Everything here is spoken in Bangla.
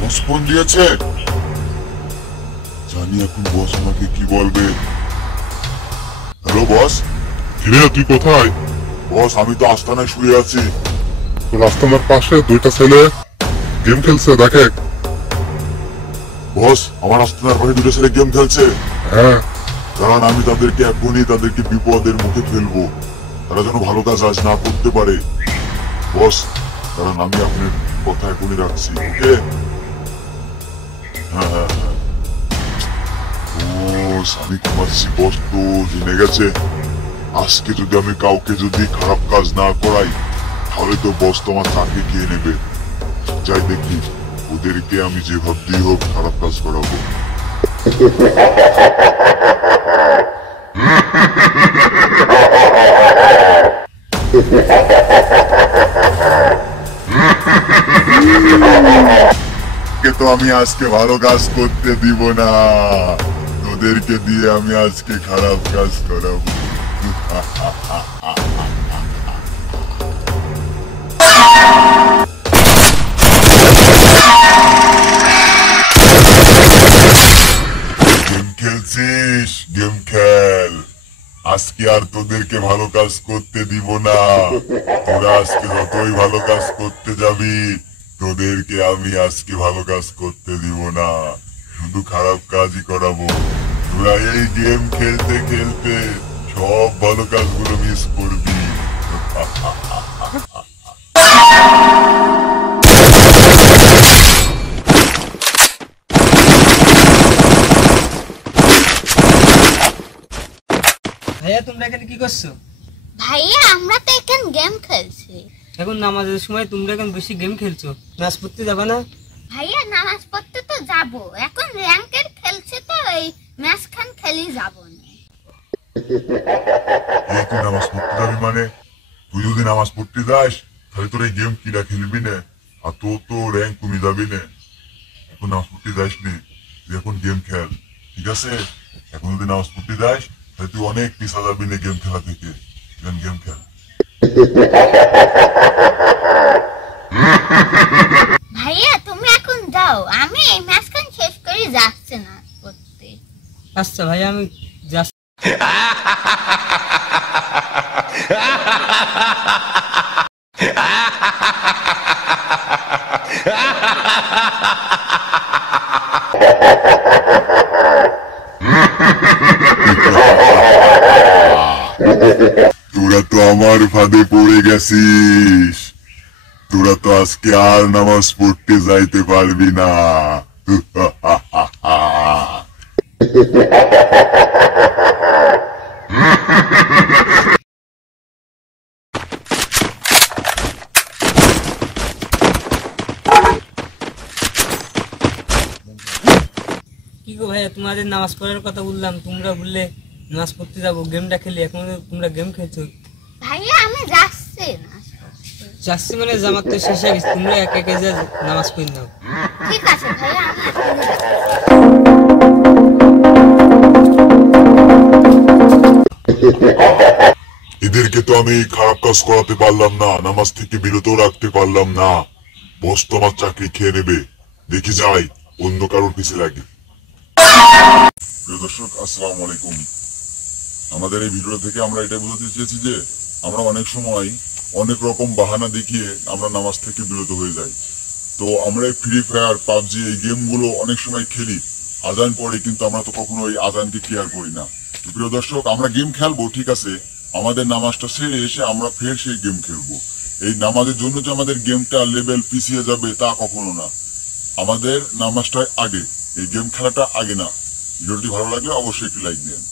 বস ফোন দিয়েছে, জানি এখন বস আমাকে কি বলবে। Hello boss. কিরে তুই কোথায়? বস আমি তো আস্তানায় শুয়ে আছি। তোর রাস্তার পাশে দুইটা ছেলে গেম খেলছে দেখে। বস আমার আস্তানার পাশে দুটো ছেলে গেম খেলছে। হ্যাঁ, কারণ আমি তাদেরকে এখনই তাদেরকে বিপদের মুখে ফেলবো, তারা যেন ভালো কাজ আজ না করতে পারে। বস কারণ আমি আপনার কথা এখনই রাখছি, ওকে? হ্যাঁ হ্যাঁ হ্যাঁ বস আমি ঘুমাচ্ছি। বস তো জেনে গেছে আজকে যদি আমি কাউকে যদি খারাপ কাজ না করাই তাহলে তো বস তো আমার চাকরি খেয়ে নেবে। যাই দেখি ওদেরকে আমি যেভাবেই হোক খারাপ কাজ করাবো। তো আমি আজকে ভালো কাজ করতে দিব না, তোদেরকে দিয়ে আমি আজকে খারাপ কাজ করাবো। গেম খেলছিস, গেম খেল। আজকে আর তোদেরকে ভালো কাজ করতে দিব না। তোরা আজকে যতই ভালো কাজ করতে যাবি তোদেরকে আমি আজকে ভালো কাজ করতে দিব না, শুধু খারাপ কাজই করাবো। তোরা এই গেম খেলতে খেলতে সব ভালো কাজগুলো মিস করবি। ভাইয়া তোমরা এখানে কি করছো? ভাইয়া আমরা তো এখন গেম খেলছি। এখন নামাজের সময় তোমরা এখন বেশি গেম খেলছো, নামাজ পড়তে যাবা না? ভাইয়া নামাজ পড়তে তো যাব, এখন র্যাঙ্কের খেলছে তো এই ম্যাচ খান খেলি যাব না। এই তুই নামাজ পড়তে যাবি মানে? তুই যদি নামাজ পড়তে যাস তাহলে তোর এই গেম কিরা খেলবি না, আর তোর তো র্যাঙ্ক কমে যাবি না। এখন নামাজ পড়তে যাস নি, তুই এখন গেম খেল, ঠিক আছে? এখন যদি নামাজ পড়তে যাস তাহলে তুই অনেক পিছা যাবি না গেম খেলা থেকে। গেম খেল। ভাইয়া তুমি এখন যাও, আমি এই ম্যাচ খান শেষ করে যাচ্ছি না করতে। আচ্ছা ভাইয়া আমি যাচ্ছি। তোরা তো আমার ফাঁদে পড়ে গেছিস, তোরা তো আজকে আর নামাজ পড়তে যাইতে পারবি না। কি গো ভাইয়া, তোমাদের নামাজ পড়ার কথা বললাম, তোমরা বললে নামাজ পড়তে যাবো, গেমটা খেলি, এখন তোমরা গেম খেলছো। ভাইয়া আমি যাচ্ছি না। যাচ্ছি মানে জামাত তো শেষ হয়ে গেছে, তোমরা একে একে যা নামাজ পড়ে নাও। ঠিক আছে ভাইয়া আমি এখনই যাচ্ছি। এদেরকে তো আমি খারাপ কাজ করাতে পারলাম না, নামাজ থেকে বিরত রাখতে পারলাম না। বস তো আমার চাকরি খেয়ে নেবে, দেখি যাই অন্য কারোর পিছে লাগে। প্রিয় দর্শক আসসালামু আলাইকুম। আমাদের এই ভিডিও থেকে আমরা এটা বোঝাতে চেয়েছি যে আমরা অনেক সময় অনেক রকম বাহানা দেখিয়ে আমরা নামাজ থেকে বিরত হয়ে যাই। তো আমরা এই ফ্রি ফায়ার, পাবজি এই গেমগুলো অনেক সময় খেলি, আজান পড়ে কিন্তু আমরা তো কখনো এই আজানকে কেয়ার করি না। তো প্রিয় দর্শক আমরা গেম খেলবো ঠিক আছে, আমাদের নামাজটা সেরে এসে আমরা ফের সেই গেম খেলবো। এই নামাজের জন্য যে আমাদের গেমটা লেভেল পিছিয়ে যাবে তা কখনো না, আমাদের নামাজটা আগে, এই গেম খেলাটা আগে না। ভিডিওটি ভালো লাগলে অবশ্যই একটি লাইক দেন।